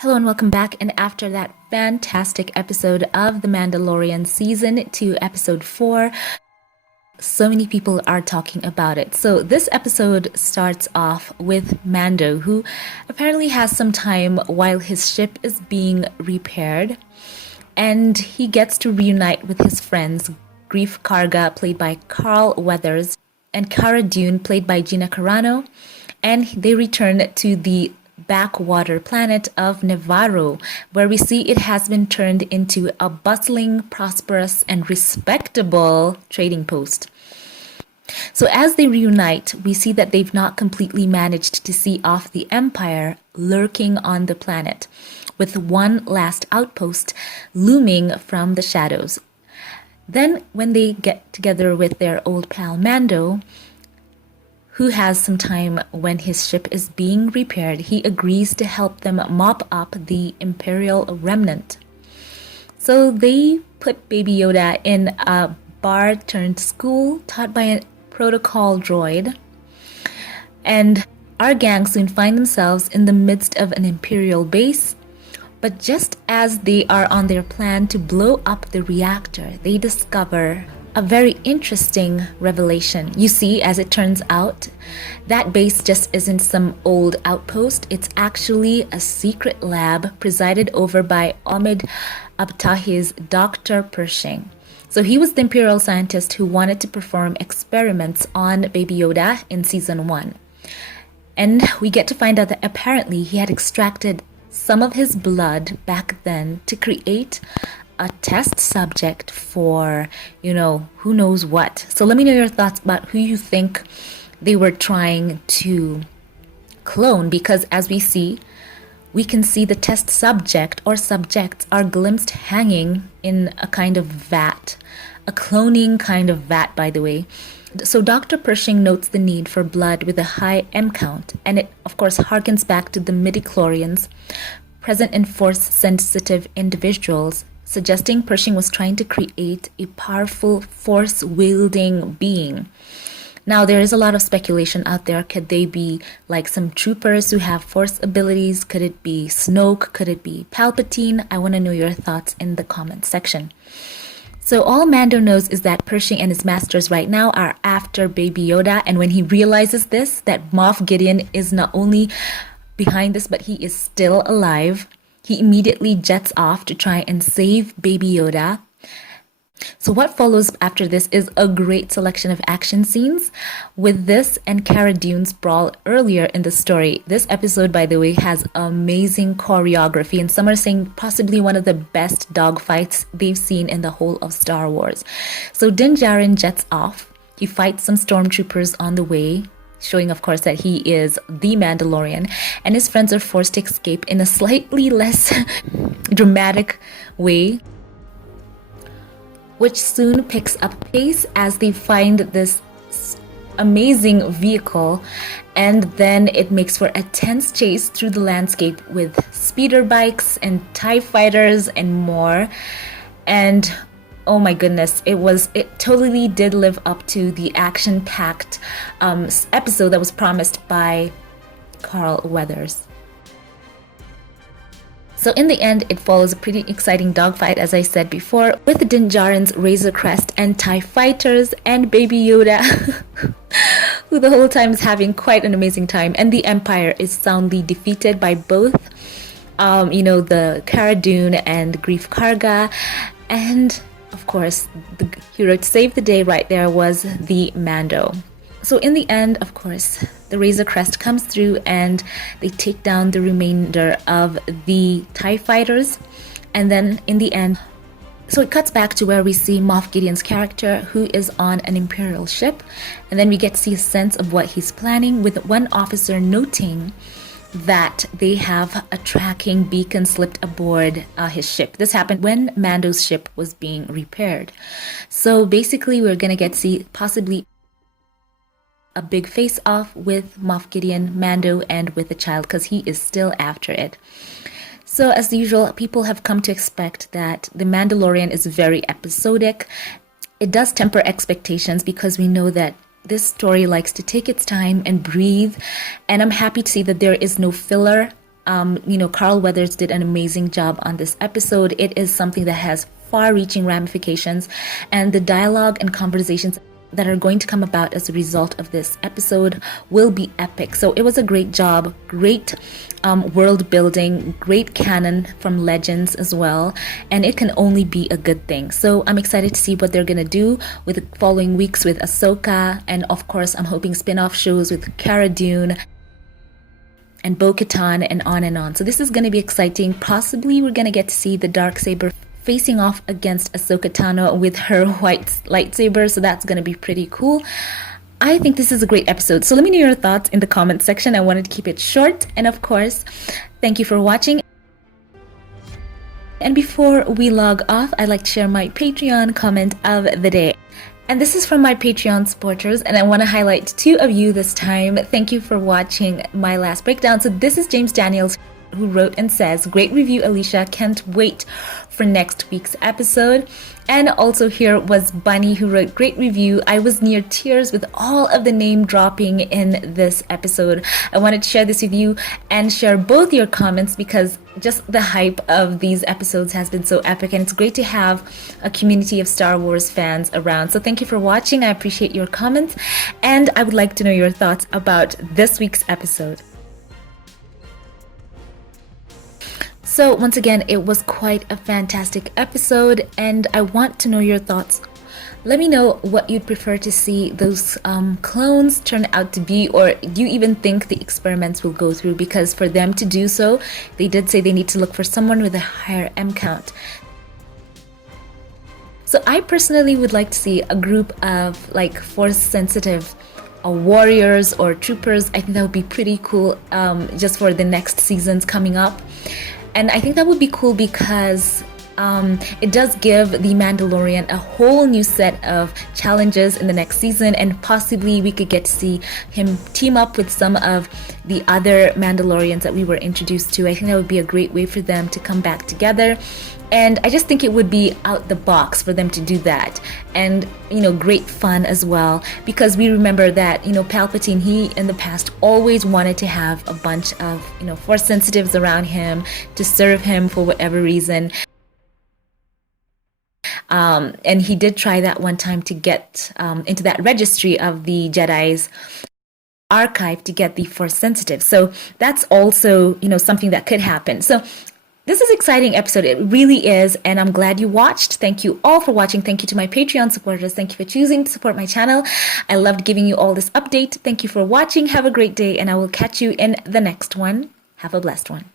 Hello and welcome back. And after that fantastic episode of The Mandalorian Season 2, Episode 4, so many people are talking about it. So this episode starts off with Mando, who apparently has some time while his ship is being repaired. And he gets to reunite with his friends, Greef Karga, played by Carl Weathers, and Cara Dune, played by Gina Carano. And they return to the backwater planet of Nevarro, where we see it has been turned into a bustling, prosperous, and respectable trading post. So as they reunite, we see that they've not completely managed to see off the Empire lurking on the planet, with one last outpost looming from the shadows. Then when they get together with their old pal Mando, who has some time when his ship is being repaired, he agrees to help them mop up the Imperial remnant. So they put Baby Yoda in a bar-turned-school taught by a protocol droid. And our gang soon find themselves in the midst of an Imperial base. But just as they are on their plan to blow up the reactor, they discover a very interesting revelation. You see, as it turns out, that base just isn't some old outpost. It's actually a secret lab presided over by Omid Abtahi's Dr. Pershing. So he was the Imperial scientist who wanted to perform experiments on Baby Yoda in Season 1. And we get to find out that apparently he had extracted some of his blood back then to create a test subject for, who knows what. So let me know your thoughts about who you think they were trying to clone, because as we can see the test subject or subjects are glimpsed hanging in a kind of vat, a cloning kind of vat, by the way. So Dr. Pershing notes the need for blood with a high M count, and it of course harkens back to the midichlorians present in force-sensitive individuals, suggesting Pershing was trying to create a powerful force-wielding being. Now, there is a lot of speculation out there. Could they be like some troopers who have force abilities? Could it be Snoke? Could it be Palpatine? I want to know your thoughts in the comments section. So all Mando knows is that Pershing and his masters right now are after Baby Yoda. And when he realizes this, that Moff Gideon is not only behind this, but he is still alive, he immediately jets off to try and save Baby Yoda. So what follows after this is a great selection of action scenes with this and Cara Dune's brawl earlier in the story. This episode, by the way, has amazing choreography, and some are saying possibly one of the best dogfights they've seen in the whole of Star Wars. So Din Djarin jets off. He fights some stormtroopers on the way, showing, of course, that he is the Mandalorian, and his friends are forced to escape in a slightly less dramatic way, which soon picks up pace as they find this amazing vehicle, and then it makes for a tense chase through the landscape with speeder bikes and TIE fighters and more. And oh my goodness, it totally did live up to the action-packed episode that was promised by Carl Weathers. So in the end, it follows a pretty exciting dogfight, as I said before, with Din Djarin's Razor Crest and TIE fighters and Baby Yoda, who the whole time is having quite an amazing time. And the Empire is soundly defeated by both, the Cara Dune and Greef Karga. And of course, the hero to save the day right there was the Mando. So in the end, of course, the Razor Crest comes through and they take down the remainder of the TIE fighters. And then in the end, so it cuts back to where we see Moff Gideon's character, who is on an Imperial ship. And then we get to see a sense of what he's planning, with one officer noting that they have a tracking beacon slipped aboard his ship. This happened when Mando's ship was being repaired. So basically, we're going to get to see possibly a big face-off with Moff Gideon, Mando, and with the child, because he is still after it. So as usual, people have come to expect that The Mandalorian is very episodic. It does temper expectations because we know that this story likes to take its time and breathe, and I'm happy to see that there is no filler Carl Weathers did an amazing job on this episode. It is something that has far-reaching ramifications, and the dialogue and conversations that are going to come about as a result of this episode will be epic. So it was a great job, great world building, great canon from Legends as well, and it can only be a good thing. So I'm excited to see what they're gonna do with the following weeks with Ahsoka, and of course I'm hoping spin-off shows with Cara Dune and Bo-Katan and on and on. So this is gonna be exciting. Possibly we're gonna get to see the Darksaber facing off against Ahsoka Tano with her white lightsaber, so that's going to be pretty cool. I think this is a great episode, so let me know your thoughts in the comment section. I wanted to keep it short, and of course, thank you for watching. And before we log off, I'd like to share my Patreon comment of the day. And this is from my Patreon supporters, and I want to highlight 2 of you this time. Thank you for watching my last breakdown. So this is James Daniels, who wrote and says, "Great review, Alicia. Can't wait for next week's episode." And also here was Bunny, who wrote, "Great review. I was near tears with all of the name dropping in this episode." I wanted to share this with you and share both your comments because just the hype of these episodes has been so epic, and it's great to have a community of Star Wars fans around. So thank you for watching. I appreciate your comments, and I would like to know your thoughts about this week's episode. So once again, it was quite a fantastic episode, and I want to know your thoughts. Let me know what you'd prefer to see those clones turn out to be, or do you even think the experiments will go through? Because for them to do so, they did say they need to look for someone with a higher M count. So I personally would like to see a group of like force sensitive warriors or troopers. I think that would be pretty cool just for the next seasons coming up. And I think that would be cool because it does give the Mandalorian a whole new set of challenges in the next season, and possibly we could get to see him team up with some of the other Mandalorians that we were introduced to. I think that would be a great way for them to come back together. And I just think it would be out the box for them to do that. And, great fun as well. Because we remember that, Palpatine, he in the past always wanted to have a bunch of, force sensitives around him to serve him for whatever reason. And he did try that one time to get into that registry of the Jedi's archive to get the force sensitive. So that's also, something that could happen. So this is an exciting episode. It really is, and I'm glad you watched. Thank you all for watching. Thank you to my Patreon supporters. Thank you for choosing to support my channel. I loved giving you all this update. Thank you for watching. Have a great day, and I will catch you in the next one. Have a blessed one.